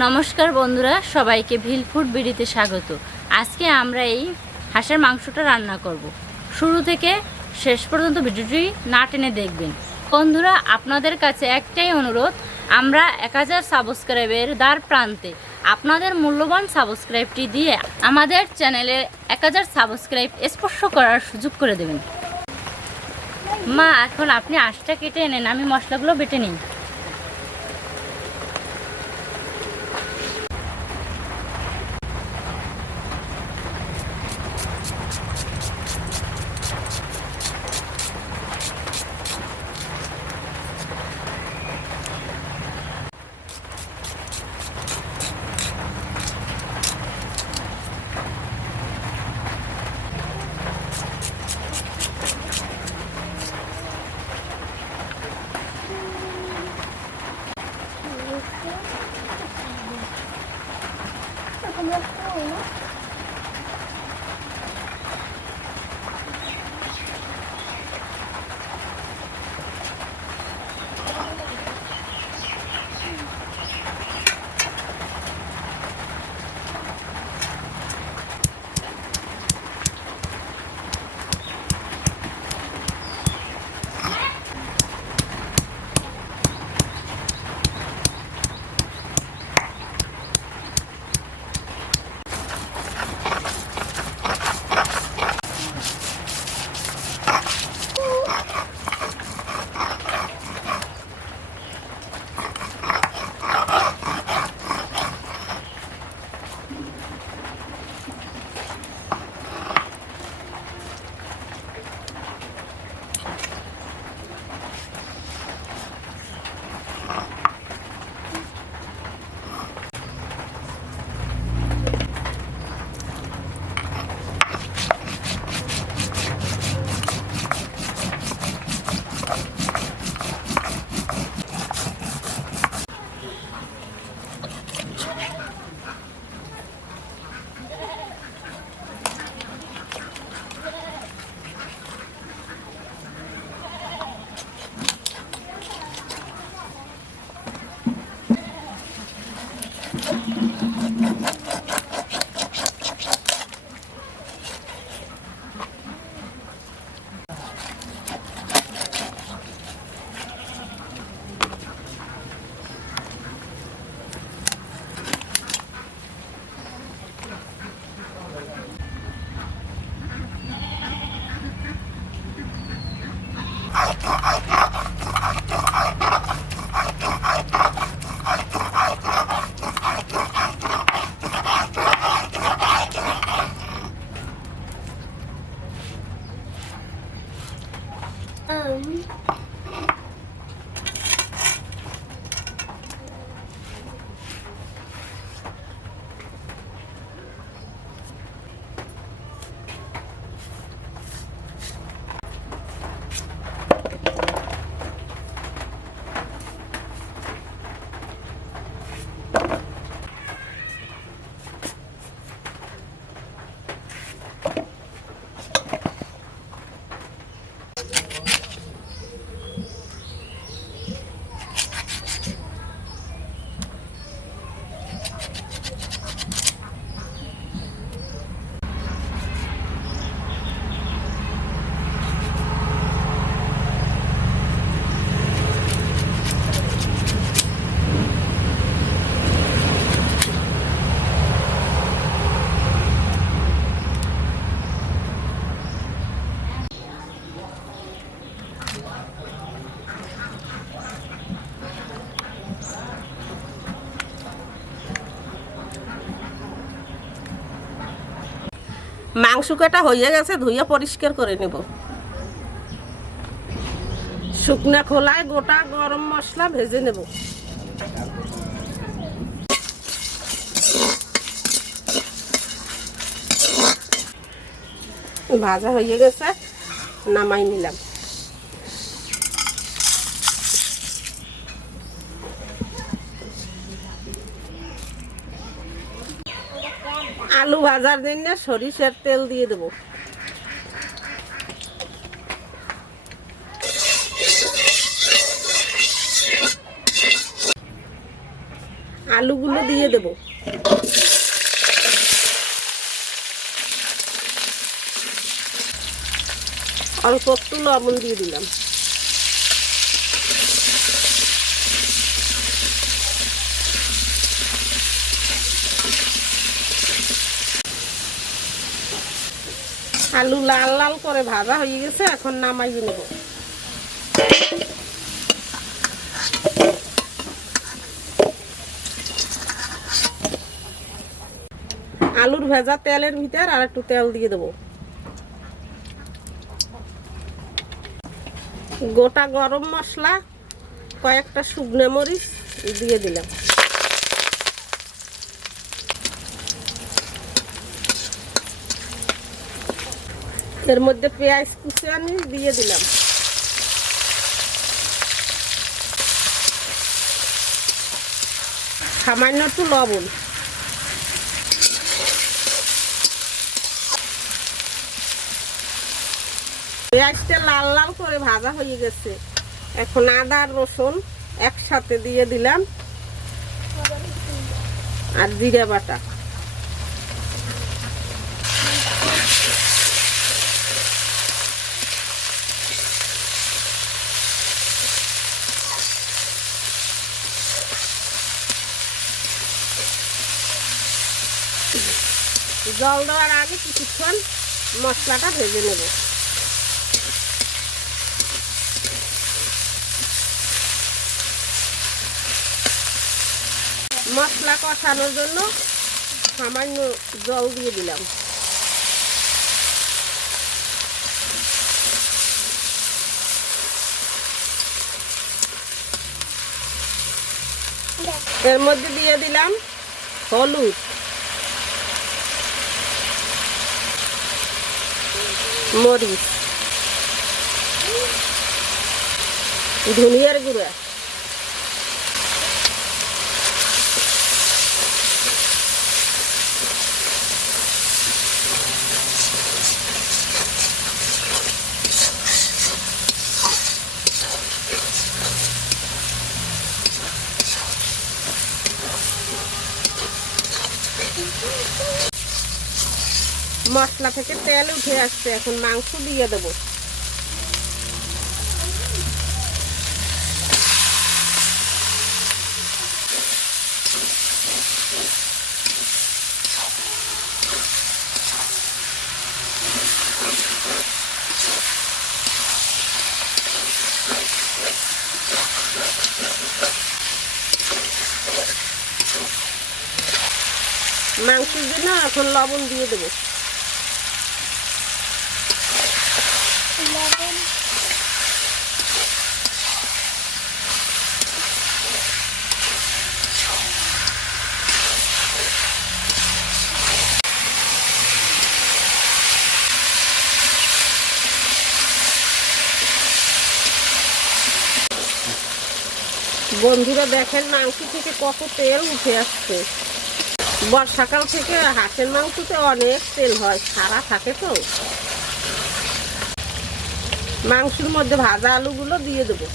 নমস্কার বন্ধুরা, সবাইকে ভিলফুড বিডিতে স্বাগত। আজকে আমরা এই হাঁসের মাংসটা রান্না করব। শুরু থেকে শেষ পর্যন্ত ভিডিওটি না টেনে দেখবেন। বন্ধুরা, আপনাদের কাছে একটাই অনুরোধ, আমরা 1000 সাবস্ক্রাইবের দ্বার প্রান্তে। আপনাদের মূল্যবান সাবস্ক্রাইবটি দিয়ে আমাদের চ্যানেলে 1000 সাবস্ক্রাইব স্পর্শ করার সুযোগ করে দেবেন। মা, এখন আপনি আঁশটা কেটে এনেন, আমি মশলাগুলো বেটে নিই। মাংস কাটা হয়ে গেছে, ধুয়ে পরিষ্কার করে নেব। শুকনো খোলায় গোটা গরম মশলা ভেজে নেব। ভাজা হয়ে গেছে, নামাই নিলাম। আলু ভাজার জন্য সরিষার তেল দিয়ে দেবো। আলুগুলো দিয়ে দেব। অল্প একটু লবণ দিয়ে দিলাম। আলু লাল লাল করে ভাজা হয়ে গেছে, এখন নামাইয়ে নেব। আলুর ভেজা তেলের ভিতর আর একটু তেল দিয়ে দেব। গোটা গরম মশলা, কয়েকটা শুকনো মরিচ দিয়ে দিলাম। এর মধ্যে পেঁয়াজ কুচি আমি দিয়ে দিলাম। সামান্য একটু লবণ। পেঁয়াজটা লাল লাল করে ভাজা হয়ে গেছে, এখন আদা আর রসুন একসাথে দিয়ে দিলাম আর জিরা বাটা। জল দেওয়ার আগে কিছুক্ষণ মশলাটা ভেজে নেব। মশলা কষানোর জন্য সামান্য জল দিয়ে দিলাম। এর মধ্যে দিয়ে দিলাম হলুদ, মরিচ, ধনিয়ার গুঁড়া, মশলা থেকে তেল উঠে আসছে, এখন মাংস দিয়ে দেব। মাংসের জন্য এখন লবণ দিয়ে দেব। বন্ধুরা দেখেন মাংস থেকে কত তেল উঠে আসছে। বর্ষাকাল থেকে হাঁসের মাংসতে অনেক তেল হয়, সারা থাকে তো। মাংসের মধ্যে ভাজা আলুগুলো দিয়ে দেবো।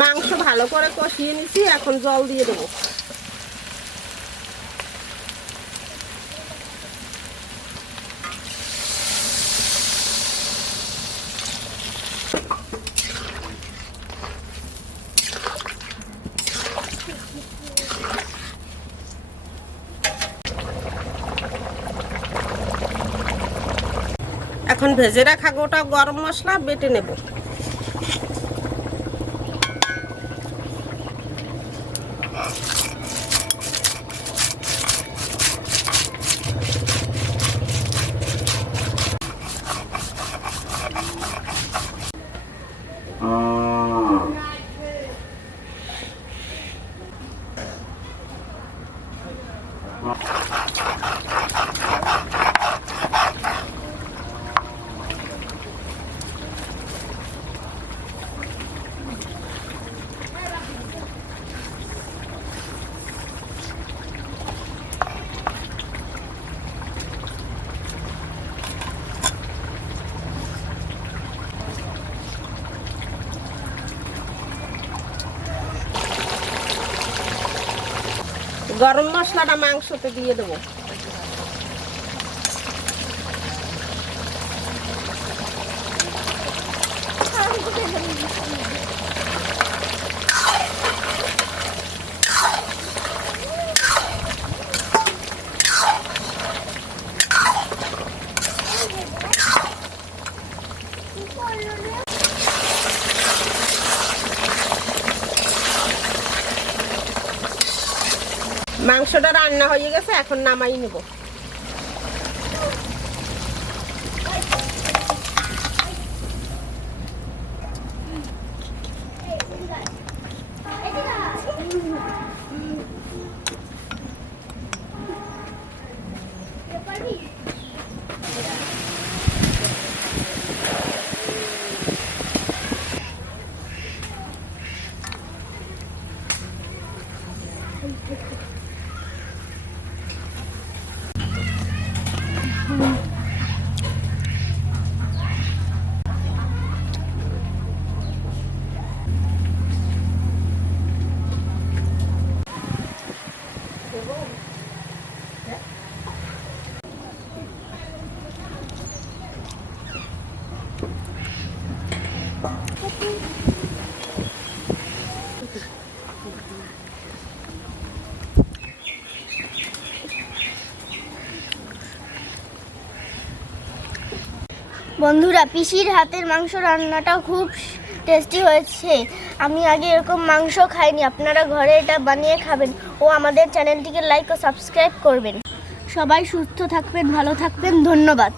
মাংস ভালো করে কষিয়ে নিছি, এখন জল দিয়ে দেবো। এখন ভেজে রাখা গোটা গরম মশলা বেটে নেব। গরম মশলাটা মাংসতে দিয়ে দেবো। মাংসটা রান্না হয়ে গেছে, এখন নামাই নেব। বন্ধুরা, পিসির হাতের মাংস রান্নাটা খুব টেস্টি হয়েছে। আমি আগে এরকম মাংস খাইনি, আপনারা ঘরে এটা বানিয়ে খাবেন ও আমাদের চ্যানেলটিকে লাইক ও সাবস্ক্রাইব করবেন। সবাই সুস্থ থাকবেন, ভালো থাকবেন, ধন্যবাদ।